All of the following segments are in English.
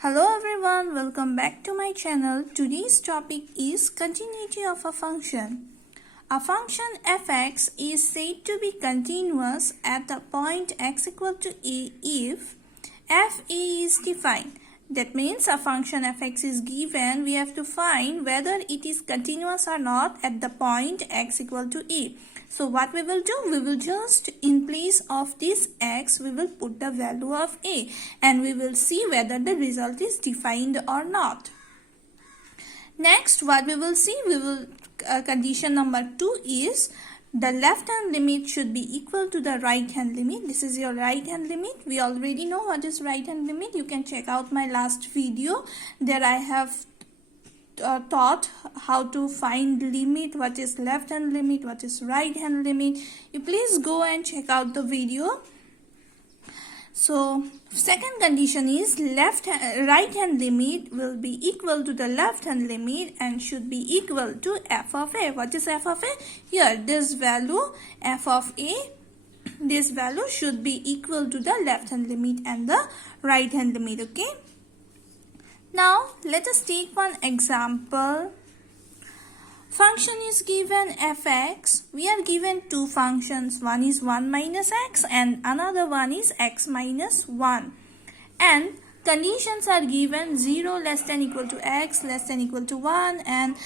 Hello everyone, welcome back to my channel. Today's topic is continuity of a function. A function fx is said to be continuous at the point x equal to a if fa is defined. That means a function fx is given. We have to find whether it is continuous or not at the point x equal to a. So what we will do? We will just in place of this x, we will put the value of a and we will see whether the result is defined or not. Next, what we will see? Condition number 2 is the left hand limit should be equal to the right hand limit. This is your right hand limit. We already know what is right hand limit. You can check out my last video. There I have taught how to find limit, what is left hand limit, what is right hand limit. You please go and check out the video. So second condition is right hand limit will be equal to the left hand limit and should be equal to f of a. What is f of a? Here this value f of a, this value should be equal to the left hand limit and the right hand limit. Okay. Now let us take one example. Function is given fx. We are given two functions. One is 1 minus x and another one is x minus 1. And conditions are given 0 less than equal to x less than equal to 1, and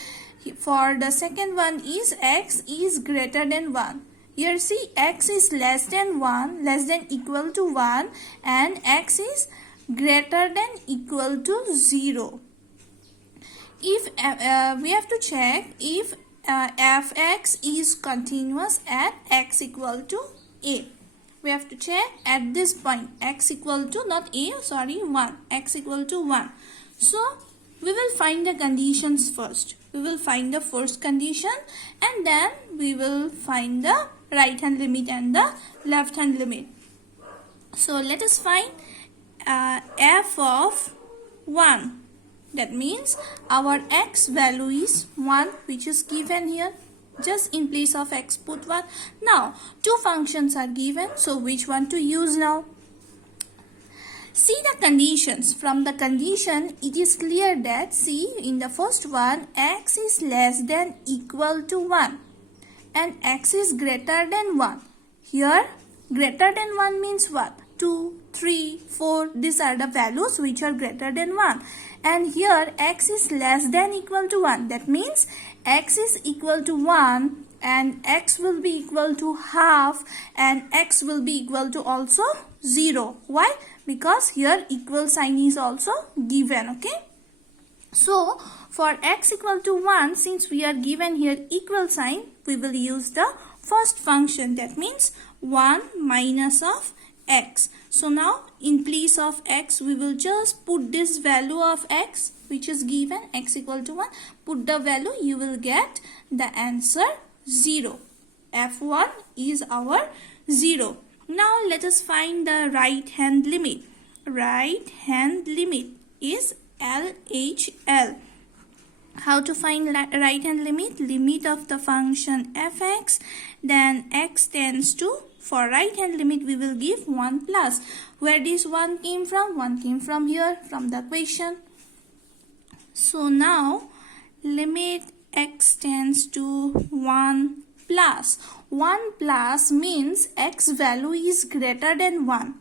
for the second one is x is greater than 1. Here see x is less than 1, less than equal to 1, and x is greater than equal to 0. If we have to check if fx is continuous at x equal to a. We have to check at this point x equal to 1, x equal to 1. So we will find the conditions first. We will find the first condition and then we will find the right hand limit and the left hand limit. So let us find f of 1. That means our x value is 1, which is given here. Just in place of x put 1. Now two functions are given, so which one to use now? See the conditions. From the condition it is clear that, see, in the first one x is less than equal to 1 and x is greater than 1. Here greater than 1 means what? 2, 3, 4, these are the values which are greater than 1. And here x is less than equal to 1. That means x is equal to 1 and x will be equal to half and x will be equal to also 0. Why? Because here equal sign is also given. Okay. So for x equal to 1, since we are given here equal sign, we will use the first function. That means 1 minus of x. So now in place of x we will just put this value of x which is given, x equal to 1. Put the value, you will get the answer 0. f1 is our 0. Now let us find the right hand limit. Right hand limit is LHL. How to find right hand limit? Limit of the function fx, then x tends to, for right hand limit we will give 1 plus. Where this 1 came from? 1 came from here, from the equation. So now limit x tends to 1 plus. 1 plus means x value is greater than 1.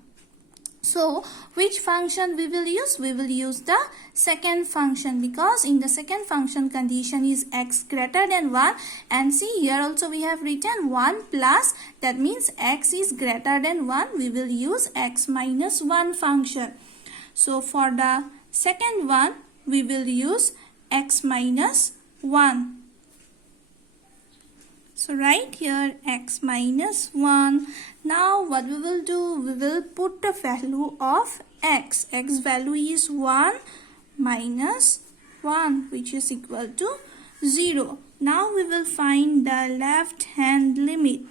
So which function we will use? We will use the second function, because in the second function condition is x greater than 1, and see here also we have written 1 plus, that means x is greater than 1. We will use x minus 1 function. So for the second one we will use x minus 1. So right here x minus 1. Now what we will do? We will put the value of x. X value is 1 minus 1, which is equal to 0. Now we will find the left hand limit,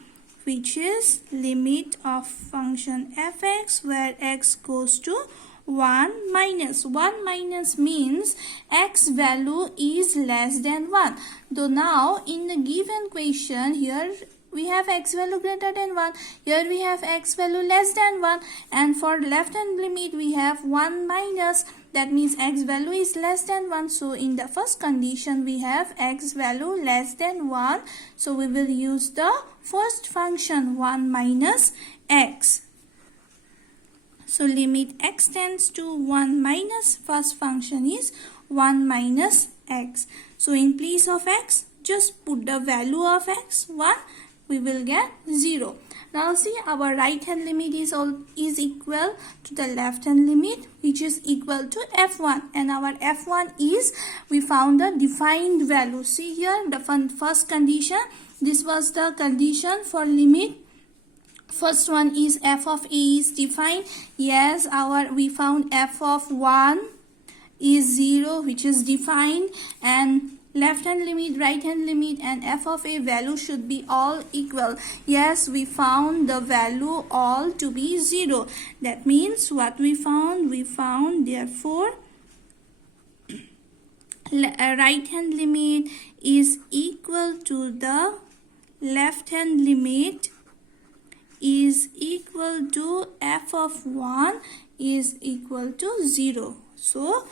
which is limit of function fx where x goes to 1 minus. 1 minus means x value is less than 1. Though now in the given question here we have x value greater than 1. Here we have x value less than 1. And for left hand limit we have 1 minus. That means x value is less than 1. So in the first condition we have x value less than 1. So we will use the first function 1 minus x. So limit x tends to 1 minus first function is 1 minus x. So in place of x, just put the value of x 1, we will get 0. Now see, our right hand limit is equal to the left hand limit, which is equal to f1, and our f1 is, we found the defined value. See here, the first condition, this was the condition for limit. First one is f of a is defined. Yes, we found f of 1 is 0, which is defined, and left hand limit, right hand limit, and f of a value should be all equal. Yes, we found the value all to be 0. That means what we found therefore right hand limit is equal to the left hand limit is equal to f of 1 is equal to 0. So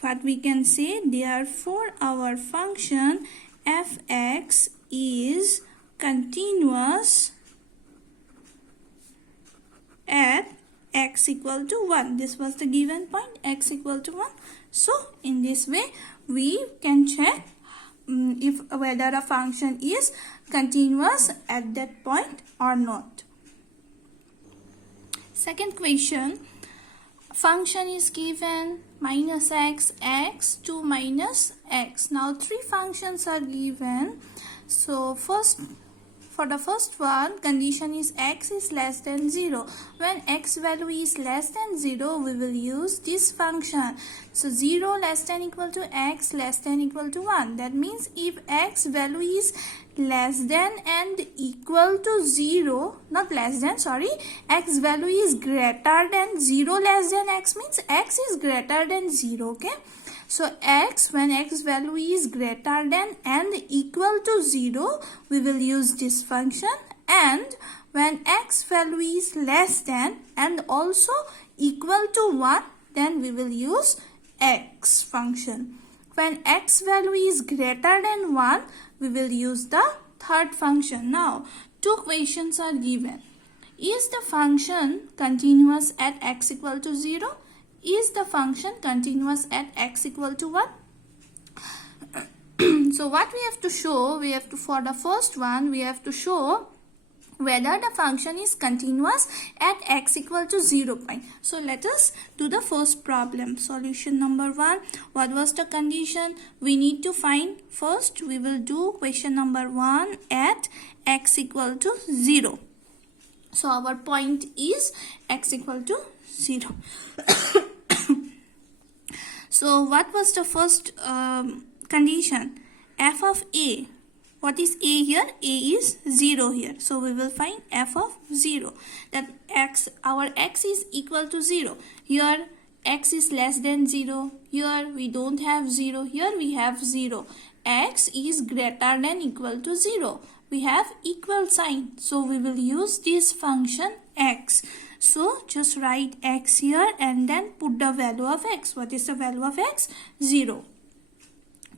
what we can say, therefore our function fx is continuous at x equal to 1. This was the given point, x equal to 1. So in this way we can check if whether a function is continuous at that point or not. Second question, function is given minus x, x, 2 minus x. Now three functions are given. So for the first one, condition is x is less than 0. When x value is less than 0, we will use this function. So 0 less than equal to x less than equal to 1. That means if x value is less than and equal to 0, not less than, sorry, x value is greater than 0 less than x means x is greater than 0, okay? So x, when x value is greater than and equal to 0, we will use this function, and when x value is less than and also equal to 1, then we will use x function. When x value is greater than 1, we will use the third function. Now, two questions are given. Is the function continuous at x equal to 0? Is the function continuous at x equal to 1? So what we have to show, for the first one, we have to show whether the function is continuous at x equal to 0 point. So let us do the first problem. Solution number 1. What was the condition? We need to find, first we will do question number 1 at x equal to 0. So our point is x equal to 0. So what was the first condition? F of a. What is a here? A is 0 here. So we will find f of 0. That our x is equal to 0. Here x is less than 0. Here we don't have 0. Here we have 0. X is greater than equal to 0. We have equal sign. So we will use this function x. So just write x here and then put the value of x. What is the value of x? 0.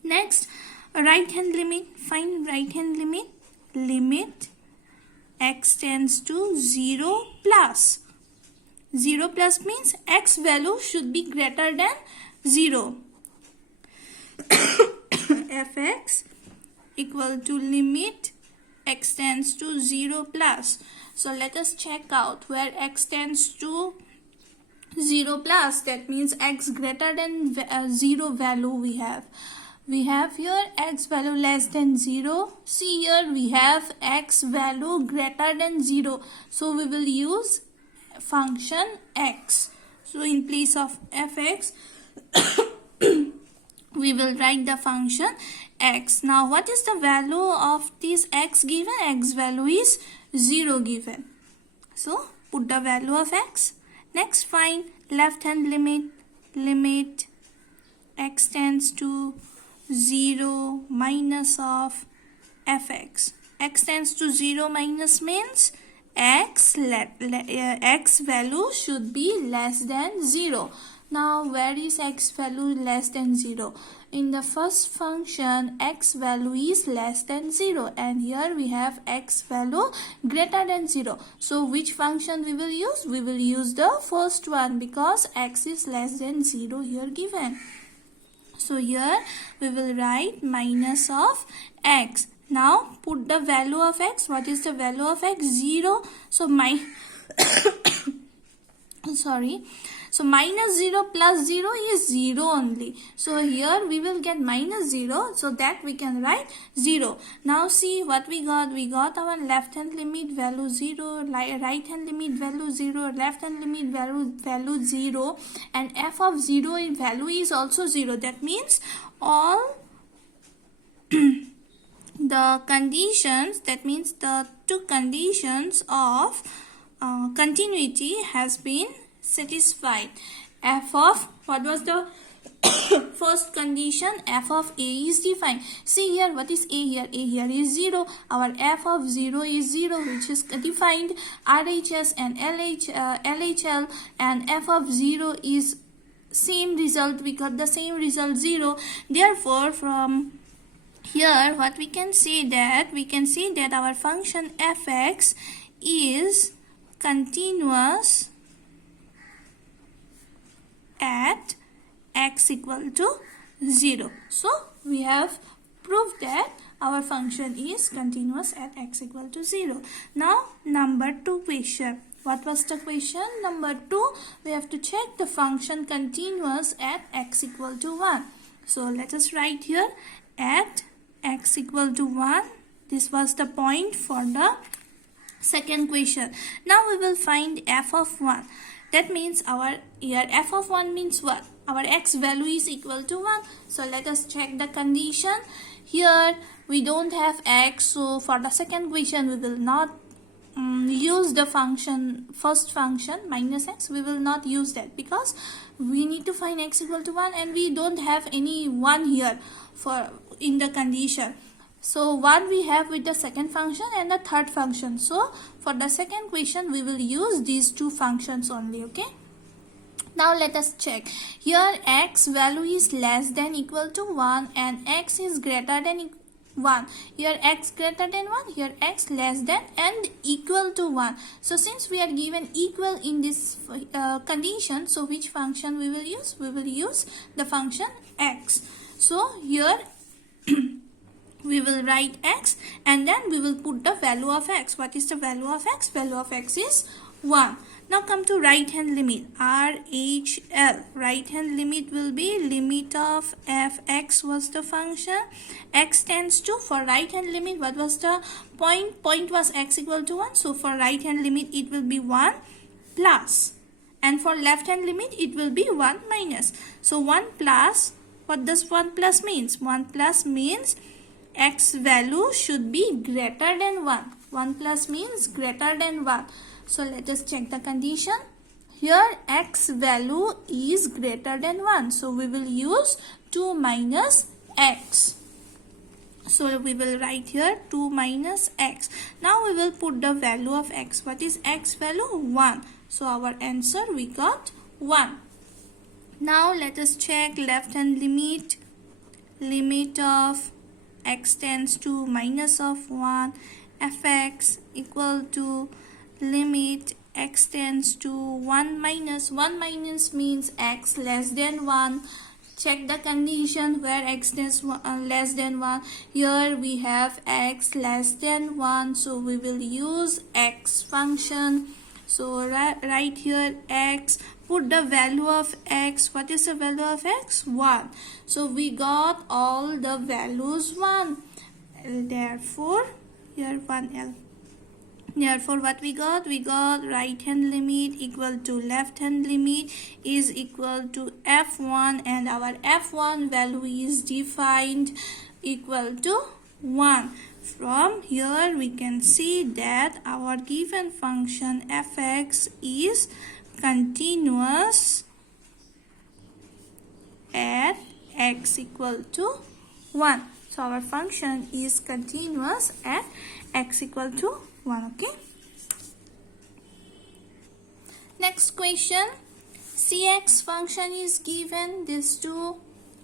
Next, right hand limit. Find right hand limit. Limit x tends to 0 plus. 0 plus means x value should be greater than 0. Fx equal to limit x tends to 0 plus. So let us check out where x tends to 0 plus. That means x greater than 0 value we have. We have here x value less than 0. See here we have x value greater than 0. So we will use function x. So in place of fx, we will write the function x. Now what is the value of this x given? X value is 0 given. So put the value of x. Next find left hand limit. Limit x tends to 0 minus of fx. x tends to 0 minus means x value should be less than 0. Now where is x value less than 0? In the first function x value is less than 0 and here we have x value greater than 0. So which function we will use? We will use the first one because x is less than 0 here given. So here we will write minus of x. Now put the value of x. What is the value of x? 0. So So minus 0 plus 0 is 0 only. So here we will get minus 0. So that we can write 0. Now see what we got. We got our left hand limit value 0, right hand limit value 0, left hand limit value 0, and f of 0 in value is also 0. That means all the conditions, that means the two conditions of continuity has been satisfied. F of, what was the first condition? F of a is defined. See here, what is a here? A here is 0. Our f of 0 is 0, which is defined. RHS and LHL and f of 0 is same result. We got the same result 0. Therefore from here what we can say that our function fx is continuous at x equal to 0. So we have proved that our function is continuous at x equal to 0. Now number 2 question. What was the question? Number 2, we have to check the function continuous at x equal to 1. So let us write here at x equal to 1. This was the point for the second question. Now we will find f of 1. That means our here f of 1 means what? Our x value is equal to 1. So let us check the condition. Here we don't have x, so for the second question we will not use the first function minus x. We will not use that because we need to find x equal to 1 and we don't have any 1 here for in the condition. So what we have with the second function and the third function. So for the second question we will use these two functions only. Okay. Now let us check. Here x value is less than equal to 1 and x is greater than 1. Here x greater than 1, here x less than and equal to 1. So since we are given equal in this condition, so which function we will use? We will use the function x. So here we will write x and then we will put the value of x. What is the value of x? Value of x is 1. Now come to right hand limit. RHL. Right hand limit will be limit of fx was the function. X tends to, for right hand limit, what was the point? Point was x equal to 1. So for right hand limit it will be 1 plus. And for left hand limit it will be 1 minus. So 1 plus, what does 1 plus means? 1 plus means x value should be greater than 1. 1 plus means greater than 1. So let us check the condition. Here x value is greater than 1. So we will use 2 minus x. So we will write here 2 minus x. Now we will put the value of x. What is x value? 1. So our answer we got 1. Now let us check left hand limit. Limit of x tends to minus of 1 fx equal to limit x tends to 1 minus. 1 minus means x less than 1. Check the condition where x is less than 1. Here we have x less than 1. So we will use x function. So right here x. Put the value of x. What is the value of x? 1. So we got all the values 1. Therefore, here 1L. Therefore, what we got? We got right hand limit equal to left hand limit is equal to f1 and our f1 value is defined equal to 1. From here we can see that our given function fx is continuous at x equal to 1. So our function is continuous at x equal to 1. Okay. Next question. Cx function is given. These two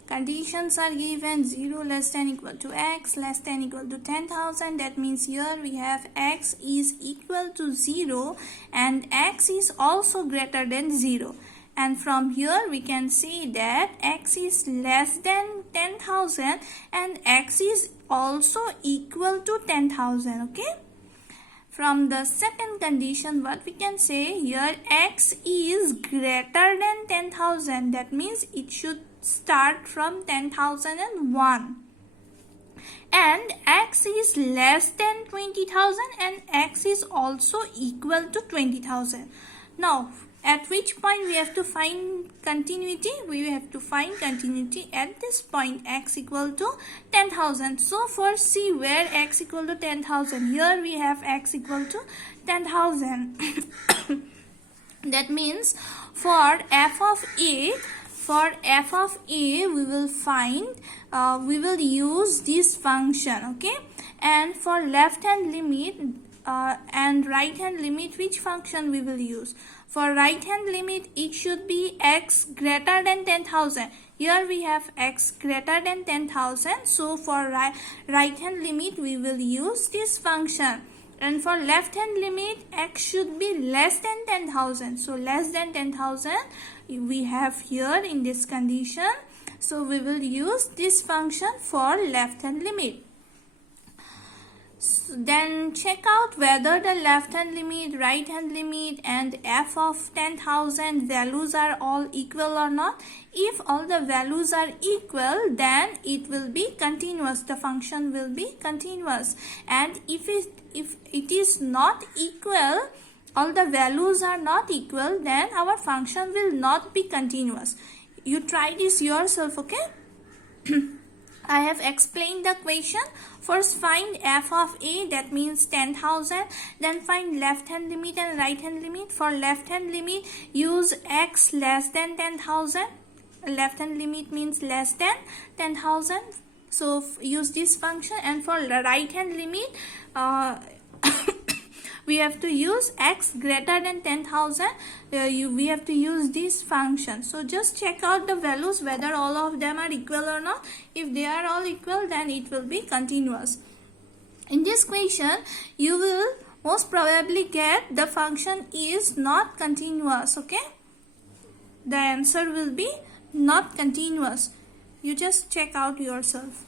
conditions are given. 0 less than equal to x, less than equal to 10,000. That means here we have x is equal to 0 and x is also greater than 0. And from here we can see that x is less than 10,000 and x is also equal to 10,000. Okay. From the second condition, what we can say here, x is greater than 10,000. That means it should start from 10,001. And x is less than 20,000 and x is also equal to 20,000. Now, at which point we have to find continuity? We have to find continuity at this point, x equal to 10,000. So for C, where x equal to 10,000, here we have x equal to 10,000. That means for f of a, we will find, we will use this function, okay? And for left hand limit and right hand limit, which function we will use? For right hand limit, it should be x greater than 10,000. Here we have x greater than 10,000. So for right hand limit, we will use this function. And for left hand limit, x should be less than 10,000. So less than 10,000 we have here in this condition. So we will use this function for left hand limit. Then check out whether the left hand limit, right hand limit and f of 10,000 values are all equal or not. If all the values are equal, then it will be continuous. The function will be continuous. And if it is not equal, all the values are not equal, then our function will not be continuous. You try this yourself, okay? I have explained the equation. First find f of a, that means 10,000. Then find left hand limit and right hand limit. For left hand limit, use x less than 10,000. Left hand limit means less than 10,000. So use this function. And for the right hand limit, we have to use x greater than 10,000. We have to use this function. So just check out the values whether all of them are equal or not. If they are all equal, then it will be continuous. In this question, you will most probably get the function is not continuous. Okay, the answer will be not continuous. You just check out yourself.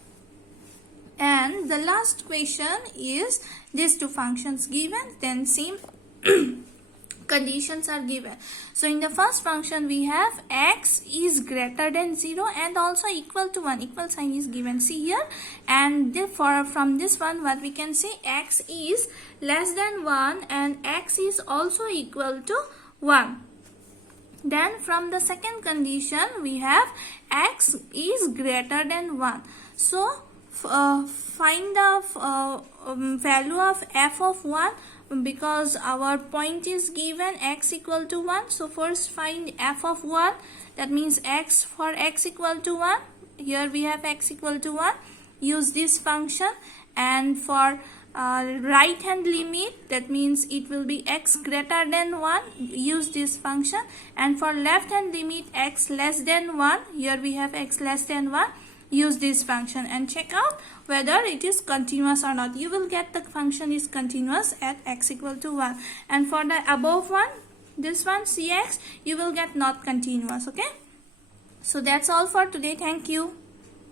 And the last question is these two functions given, then same conditions are given. So in the first function we have x is greater than 0 and also equal to 1. Equal sign is given, see here. And therefore from this one what we can say, x is less than 1 and x is also equal to 1. Then from the second condition we have x is greater than 1. So find the value of f of 1 because our point is given x equal to 1. So first find f of 1, that means x for x equal to 1. Here we have x equal to 1. Use this function. And for right hand limit, that means it will be x greater than 1. Use this function. And for left hand limit, x less than 1. Here we have x less than 1. Use this function and check out whether it is continuous or not. You will get the function is continuous at x equal to 1. And for the above one, this one cx, you will get not continuous. Okay, so that's all for today. Thank you.